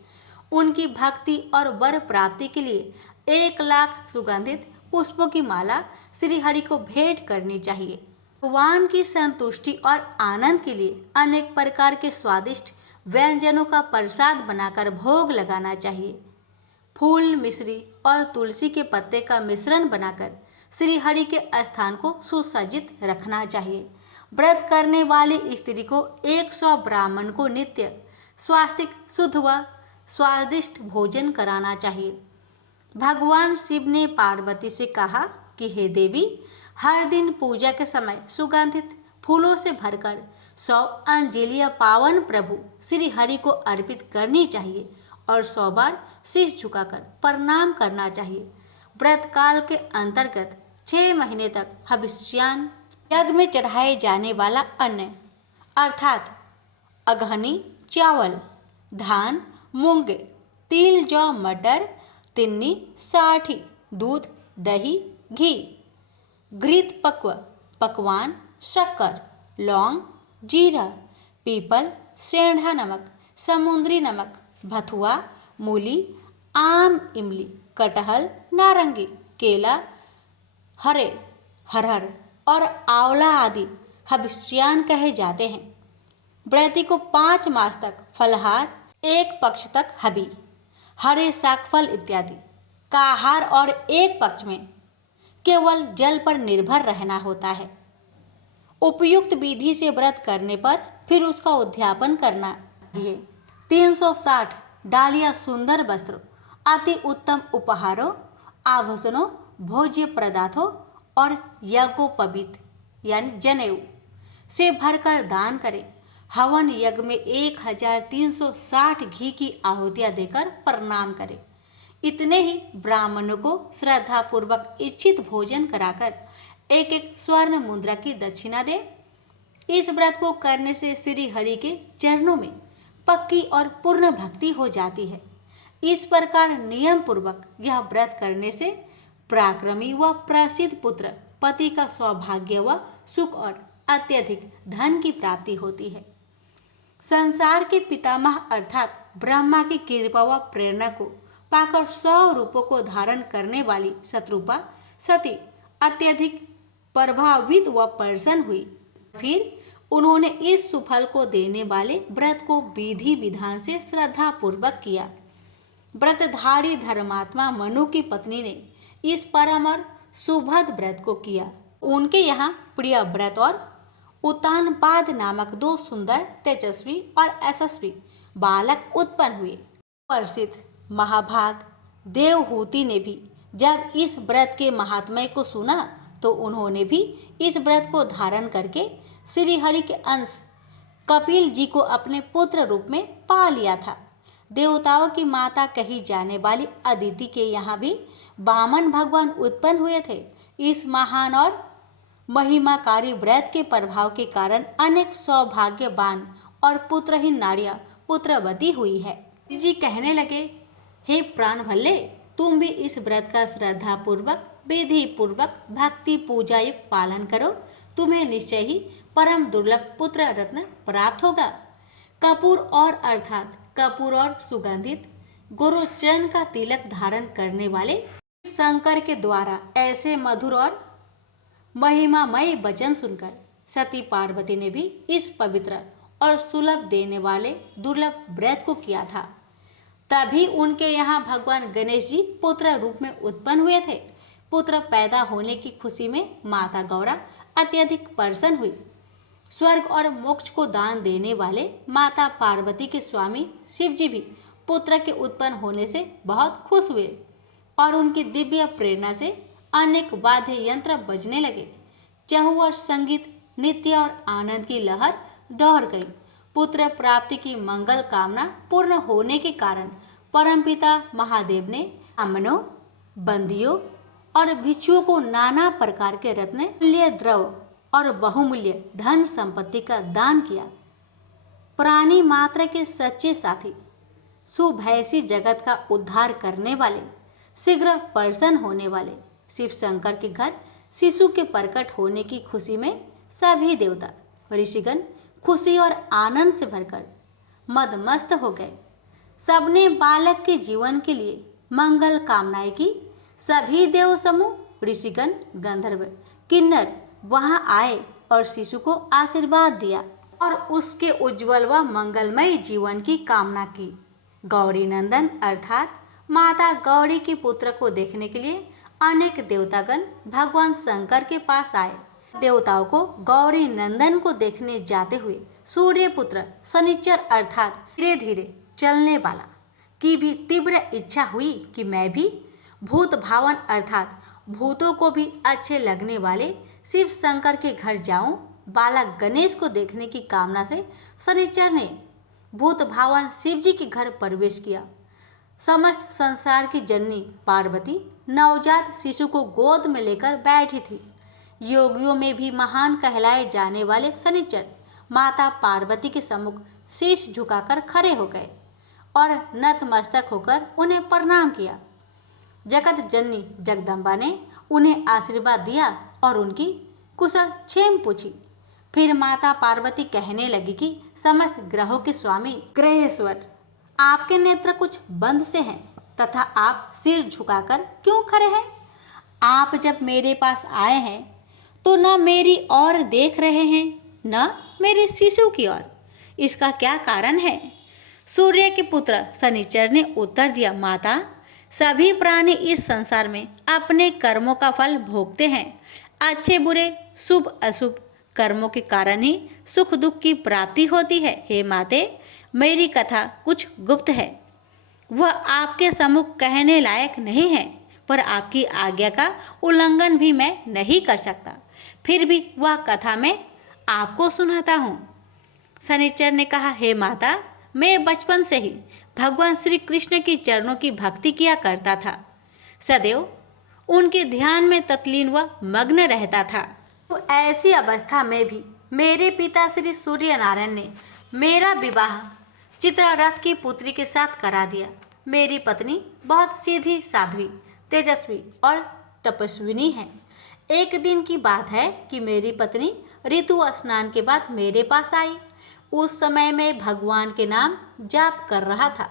उनकी भक्ति और वर प्राप्ति के लिए 1,00,000 सुगंधित पुष्पों की माला श्री हरि को भेंट करनी चाहिए। भगवान की संतुष्टि और आनंद के लिए अनेक प्रकार के स्वादिष्ट व्यंजनों का प्रसाद बनाकर भोग लगाना चाहिए। फूल, मिश्री और तुलसी के पत्ते का मिश्रण बनाकर श्री हरि के स्थान को सुसज्जित रखना चाहिए। व्रत करने वाली स्त्री को 100 ब्राह्मण को नित्य स्वास्तिक, शुद्ध व स्वादिष्ट भोजन कराना चाहिए। भगवान शिव ने पार्वती से कहा कि हे देवी, हर दिन पूजा के समय सुगंधित फूलों से भरकर 100 अंजलियां पावन प्रभु श्री हरि को अर्पित करनी चाहिए और 100 बार शीश झुकाकर प्रणाम करना चाहिए। व्रत काल के अंतर्गत 6 महीने तक हविष्यान, यज्ञ में चढ़ाए जाने वाला अन्न अर्थात अगहनी, चावल, धान, मूंग, तिल, जौ, मटर, तिन्नी, साठी, दूध, दही, घी, घृत पकवान, शक्कर, लौंग, जीरा, पीपल, सेंधा नमक, समुद्री नमक, भथुआ, मूली, आम, इमली, कटहल, नारंगी, केला, हरहर और आंवला आदि हविष्यान कहे जाते हैं। व्रती को 5 मास तक फलहार, 1 पक्ष तक हबी, हरे शाकफल इत्यादि का आहार और 1 पक्ष में केवल जल पर निर्भर रहना होता है। उपयुक्त विधि से व्रत करने पर फिर उसका उद्यापन करना चाहिए। 360 डालियां सुंदर वस्त्रों, अति उत्तम उपहारों, आभूषणों, भोज्य पदार्थों और यज्ञोपवीत यानी जनेऊ से भरकर दान करें। हवन यज्ञ में 1360 घी की आहुतियां देकर प्रणाम करें। इतने ही ब्राह्मणों को श्रद्धा पूर्वक इच्छित भोजन कराकर 1 स्वर्ण मुद्रा की दक्षिणा दे। इस व्रत को करने से श्री हरि के चरणों में पक्की और पूर्ण भक्ति हो जाती है। इस प्रकार नियम पूर्वक यह व्रत करने से पराक्रमी व प्रसिद्ध पुत्र, पति का सौभाग्य व सुख और अत्यधिक धन की प्राप्ति होती है। संसार के पितामह अर्थात ब्रह्मा की कृपा व प्रेरणा को पाकर 100 रूपों को धारण करने वाली शत्रुपा सती अत्यधिक प्रभावित व प्रसन्न हुई। फिर उन्होंने इस सुफल को देने वाले व्रत को विधि विधान से श्रद्धा पूर्वक किया। व्रतधारी धर्मात्मा मनु की पत्नी ने इस परम और सुभद व्रत को किया। उनके यहाँ प्रिय व्रत और उत्तानपाद नामक 2 सुंदर, तेजस्वी और यशस्वी बालक उत्पन्न हुए। प्रसिद्ध महाभाग देवहूति ने भी जब इस व्रत के महात्म्य को सुना तो उन्होंने भी इस व्रत को धारण करके श्री हरि के अंश कपिल जी को अपने पुत्र रूप में पा लिया था। देवताओं की माता कही जाने वाली अदिति के यहाँ भी वामन भगवान उत्पन्न हुए थे। इस महान और महिमाकारी व्रत के प्रभाव के कारण अनेक सौभाग्यवान और पुत्रहीन नारियां पुत्रवती हुई है। जी कहने लगे, हे प्राण भल्ले, तुम भी इस व्रत का श्रद्धा पूर्वक, विधि पूर्वक, भक्ति पूजा युक्त पालन करो। तुम्हें निश्चय ही परम दुर्लभ पुत्र रत्न प्राप्त होगा। कपूर और अर्थात कपूर और सुगंधित गुरुचरण का तिलक धारण करने वाले शंकर के द्वारा ऐसे मधुर और महिमामय वचन सुनकर सती पार्वती ने भी इस पवित्र और सुलभ देने वाले दुर्लभ व्रत को किया था। तभी उनके यहाँ भगवान गणेश जी पुत्र रूप में उत्पन्न हुए थे। पुत्र पैदा होने की खुशी में माता गौरा अत्यधिक प्रसन्न हुई। स्वर्ग और मोक्ष को दान देने वाले माता पार्वती के स्वामी शिव जी भी पुत्र के उत्पन्न होने से बहुत खुश हुए और उनकी दिव्य प्रेरणा से अनेक वाद्य यंत्र बजने लगे। चहुओर संगीत, नृत्य और आनंद की लहर दौड़ गई। पुत्र प्राप्ति की मंगल कामना पूर्ण होने के कारण परमपिता महादेव ने ब्राह्मणों, बंदियों और भिक्षुओं को नाना प्रकार के रत्न, मूल्य द्रव्य और बहुमूल्य धन संपत्ति का दान किया। प्राणी मात्र के सच्चे साथी, सुभैसी जगत का उद्धार करने वाले, शीघ्र प्रसन्न होने वाले शिव शंकर के घर शिशु के प्रकट होने की खुशी में सभी देवता ऋषिगण खुशी और आनंद से भरकर मदमस्त हो गए। सबने बालक के जीवन के लिए मंगल कामनाएं की। सभी देव समूह, ऋषिगण, गंधर्व, किन्नर वहां आए और शिशु को आशीर्वाद दिया और उसके उज्जवल व मंगलमय जीवन की कामना की। गौरी नंदन अर्थात माता गौरी के पुत्र को देखने के लिए अनेक देवतागण भगवान शंकर के पास आए। देवताओं को गौरी नंदन को देखने जाते हुए सूर्य पुत्र शनिचर अर्थात धीरे धीरे चलने वाला की भी तीव्र इच्छा हुई कि मैं भी भूत भावन अर्थात भूतों को भी अच्छे लगने वाले शिव शंकर के घर जाऊं। बालक गणेश को देखने की कामना से शनिचर ने भूत भावन शिव जी के घर प्रवेश किया। समस्त संसार की जननी पार्वती नवजात शिशु को गोद में लेकर बैठी थी। योगियों में भी महान कहलाए जाने वाले शनिचर माता पार्वती के सम्मुख शीश झुकाकर खड़े हो गए और नतमस्तक होकर उन्हें प्रणाम किया। जगत जननी जगदम्बा ने उन्हें आशीर्वाद दिया और उनकी कुशल क्षेम पूछी। फिर माता पार्वती कहने लगी कि समस्त ग्रहों के स्वामी ग्रहेश्वर, आपके नेत्र कुछ बंद से हैं तथा आप सिर झुकाकर क्यों खड़े हैं? आप जब मेरे पास आए हैं तो न मेरी ओर देख रहे हैं न मेरे शिशु की ओर। इसका क्या कारण है? सूर्य के पुत्र शनिचर ने उत्तर दिया, माता, सभी प्राणी इस संसार में अपने कर्मों का फल भोगते हैं। अच्छे बुरे, शुभ अशुभ कर्मों के कारण ही सुख दुख की प्राप्ति होती है। हे माते, मेरी कथा कुछ गुप्त है, वह आपके सम्मुख कहने लायक नहीं है, पर आपकी आज्ञा का उल्लंघन भी मैं नहीं कर सकता। फिर भी वह कथा मैं आपको सुनाता हूँ। शनिचर ने कहा, हे माता, मैं बचपन से ही भगवान श्री कृष्ण की चरणों की भक्ति किया करता था। सदैव उनके ध्यान में तत्लीन व मग्न रहता था। तो ऐसी अवस्था में भी मेरे पिता श्री सूर्य नारायण ने मेरा विवाह चित्ररथ की पुत्री के साथ करा दिया। मेरी पत्नी बहुत सीधी साध्वी, तेजस्वी और तपस्विनी है। एक दिन की बात है कि मेरी पत्नी ऋतु स्नान के बाद मेरे पास आई। उस समय मैं भगवान के नाम जाप कर रहा था।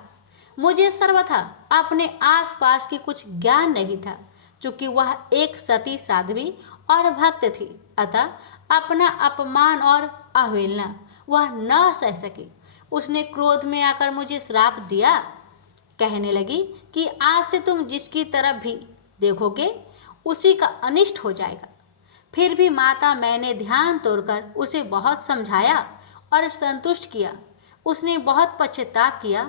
मुझे सर्वथा अपने आसपास की कुछ ज्ञान नहीं था। चूँकि वह एक सती साध्वी और भक्त थी, अतः अपना अपमान और अवहेलना वह न सह सकी। उसने क्रोध में आकर मुझे श्राप दिया। कहने लगी कि आज से तुम जिसकी तरफ भी देखोगे उसी का अनिष्ट हो जाएगा। फिर भी माता, मैंने ध्यान तोड़कर उसे बहुत समझाया और संतुष्ट किया। उसने बहुत पश्चाताप किया,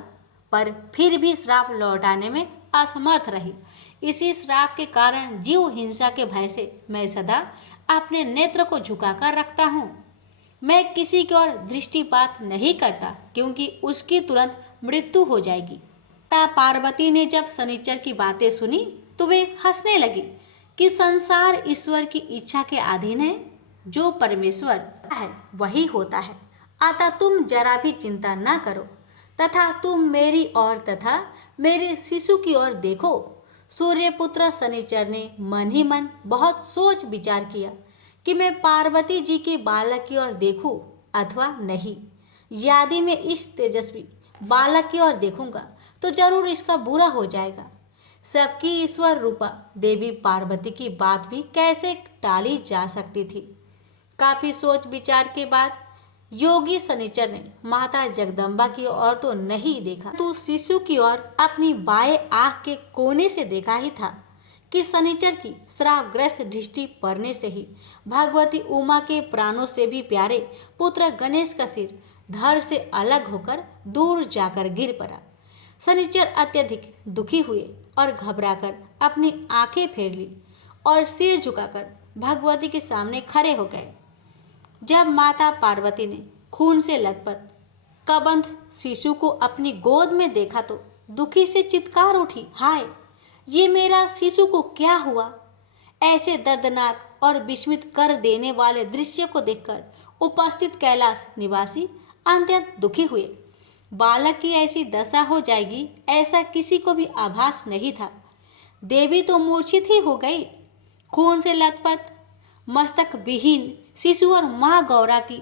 पर फिर भी श्राप लौटाने में असमर्थ रही। इसी श्राप के कारण जीव हिंसा के भय से मैं सदा अपने नेत्र को झुकाकर रखता हूँ। मैं किसी की ओर दृष्टिपात नहीं करता, क्योंकि उसकी तुरंत मृत्यु हो जाएगी। माता पार्वती ने जब शनिचर की बातें सुनी तो वे हंसने लगी कि संसार ईश्वर की इच्छा के अधीन है। जो परमेश्वर है वही होता है, अतः तुम जरा भी चिंता न करो तथा तुम मेरी ओर तथा मेरे शिशु की ओर देखो। सूर्यपुत्र शनिचर ने मन ही मन बहुत सोच विचार किया कि मैं पार्वती जी के बालक की ओर देखूं अथवा नहीं। यदि मैं इस तेजस्वी बालक की ओर देखूंगा तो जरूर इसका बुरा हो जाएगा। सबकी ईश्वर रूपा देवी पार्वती की बात भी कैसे टाली जा सकती थी। काफी सोच विचार के बाद योगी शनिचर ने माता जगदम्बा की ओर तो नहीं देखा, तो शिशु की ओर अपनी बाएं आंख के कोने से देखा ही था कि शनिचर की श्रापग्रस्त दृष्टि पड़ने से ही भगवती उमा के प्राणों से भी प्यारे पुत्र गणेश का सिर धड़ से अलग होकर दूर जाकर गिर पड़ा। शनिचर अत्यधिक दुखी हुए और घबराकर अपनी आंखें फेर ली और सिर झुकाकर भगवती के सामने खड़े हो गए। जब माता पार्वती ने खून से लथपथ कबंध शिशु को अपनी गोद में देखा तो दुखी से चित्कार उठी, हाय, ये मेरा शिशु को क्या हुआ। ऐसे दर्दनाक और विस्मित कर देने वाले दृश्य को देखकर उपस्थित कैलाश निवासी अत्यंत दुखी हुए। बालक की ऐसी दशा हो जाएगी ऐसा किसी को भी आभास नहीं था। देवी तो मूर्छित ही हो गई। खून से लथपथ मस्तक विहीन शिशु और माँ गौरा की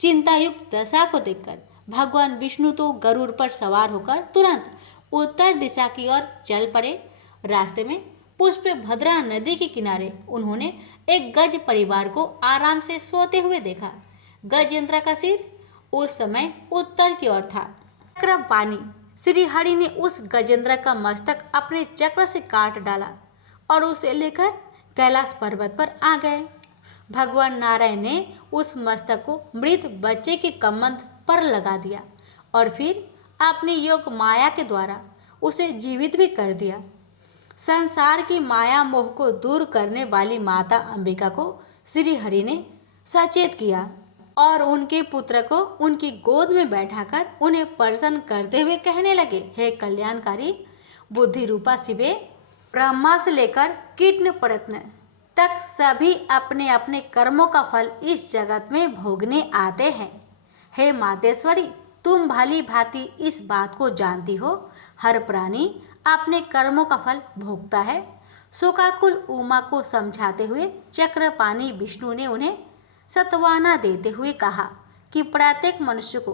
चिंतायुक्त दशा को देखकर भगवान विष्णु तो गरुड़ पर सवार होकर तुरंत उत्तर दिशा की ओर चल पड़े। रास्ते में पुष्पभद्रा नदी के किनारे उन्होंने एक गज परिवार को आराम से सोते हुए देखा। गजेंद्र का सिर उस समय उत्तर की ओर था। चक्रपाणी श्री हरि ने उस गजेंद्र का मस्तक अपने चक्र से काट डाला और उसे लेकर कैलाश पर्वत पर आ गए। भगवान नारायण ने उस मस्तक को मृत बच्चे के कमंद पर लगा दिया और फिर अपने योग माया के द्वारा उसे जीवित भी कर दिया। संसार की माया मोह को दूर करने वाली माता अंबिका को श्री हरि ने सचेत किया और उनके पुत्र को उनकी गोद में बैठाकर उन्हें प्रसन्न करते हुए कहने लगे, हे कल्याणकारी बुद्धि रूपा शिवे, ब्रह्मा से लेकर कीटन प्रयत्न तक सभी अपने अपने कर्मों का फल इस जगत में भोगने आते हैं। हे मातेश्वरी, तुम भली भांति इस बात को जानती हो, हर प्राणी अपने कर्मों का फल भोगता है। शोकाकुल उमा को समझाते हुए चक्रपाणी विष्णु ने उन्हें सत्वाना देते हुए कहा कि प्रत्येक मनुष्य को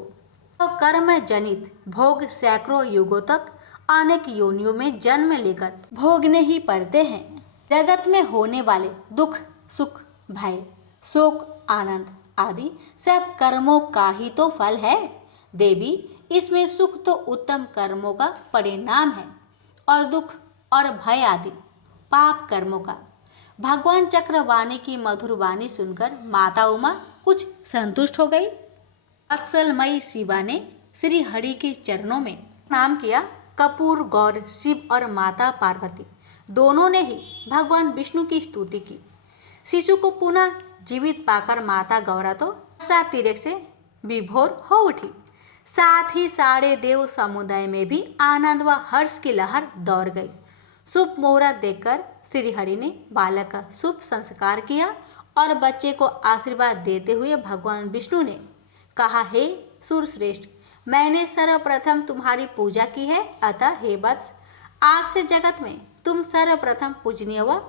कर्म जनित भोग सैकड़ों युगों तक अनेक योनियों में जन्म लेकर भोगने ही पड़ते हैं। जगत में होने वाले दुख, सुख, भय, शोक, आनंद आदि सब कर्मों का ही तो फल है। देवी, इसमें सुख तो उत्तम कर्मों का परिणाम है और दुख और भय आदि पाप कर्मों का। भगवान चक्रवाणी की मधुर वाणी सुनकर माता उमा कुछ संतुष्ट हो गई। वत्सलमयी शिवा ने श्री हरि के चरणों में प्रणाम किया। कपूर गौर शिव और माता पार्वती दोनों ने ही भगवान विष्णु की स्तुति की। शिशु को पुनः जीवित पाकर माता गौरा तो तीर्थ से विभोर हो उठी। साथ ही सारे देव समुदाय में भी आनंद व हर्ष की लहर दौड़ गई। शुभ मुहूर्त देखकर श्री हरि ने बालक का शुभ संस्कार किया और बच्चे को आशीर्वाद देते हुए भगवान विष्णु ने कहा, हे सूरश्रेष्ठ, मैंने सर्वप्रथम तुम्हारी पूजा की है, अतः हे वत्स, आज से जगत में तुम सर्वप्रथम पूजनीय व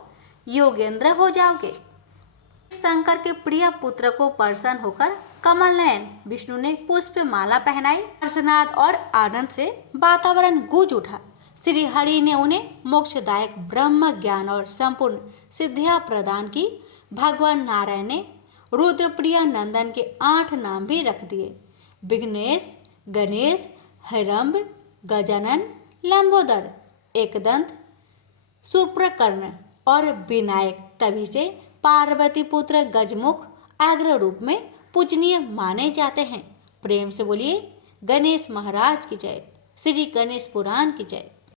योगेंद्र हो जाओगे। शंकर के प्रिय पुत्र को प्रसन्न होकर कमल नयन विष्णु ने पुष्प माला पहनाई। हर्षनाद और आनंद से वातावरण गूंज उठा। श्री हरि ने उन्हें मोक्षदायक ब्रह्म ज्ञान और संपूर्ण सिद्धियां प्रदान की। भगवान नारायण ने रुद्रप्रिय नंदन के 8 नाम भी रख दिए, विघ्नेश, गणेश, हिरंब, गजानन, लंबोदर, एकदंत, सुप्रकर्ण और विनायक। तभी से पार्वती पुत्र गजमुख अग्र रूप में पूजनीय माने जाते हैं। प्रेम से बोलिए गणेश महाराज की जय। श्री गणेश पुराण की जय।